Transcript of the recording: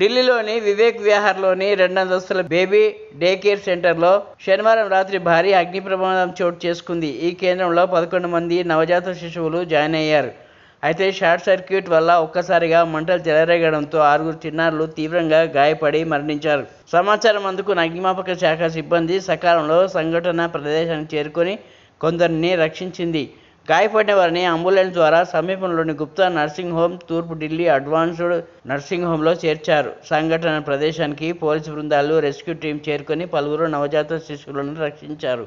ఢిల్లీలోని వివేక్ విహార్లోని 2 అంతస్తుల baby day care సెంటర్లో శనివారం రాత్రి భారీ అగ్ని ప్రమాదం చోటు చేసుకుంది. ఈ కేంద్రంలో 11 మంది నవజాత శిశువులు జాయిన్ అయ్యారు. అయితే షార్ట్ సర్క్యూట్ వల్ల ఒక్కసారిగా మంటలు చెలరేగడంతో 6 చిన్నారులు తీవ్రంగా గాయపడి మరణించారు. సమాచారం అందుకున్న అగ్నిమాపక శాఖ సిబ్బంది సకాలంలో సంఘటన ప్రదేశానికి చేరుకొని కొందరిని రక్షించింది. గాయపడిన వారిని అంబులెన్స్ ద్వారా సమీపంలోని గుప్తా నర్సింగ్ హోమ్, తూర్పు ఢిల్లీ అడ్వాన్స్డ్ నర్సింగ్ హోంలో చేర్చారు. సంఘటన ప్రదేశానికి పోలీసు బృందాలు, రెస్క్యూ టీం చేరుకొని పలువురు నవజాత శిశువులను రక్షించారు.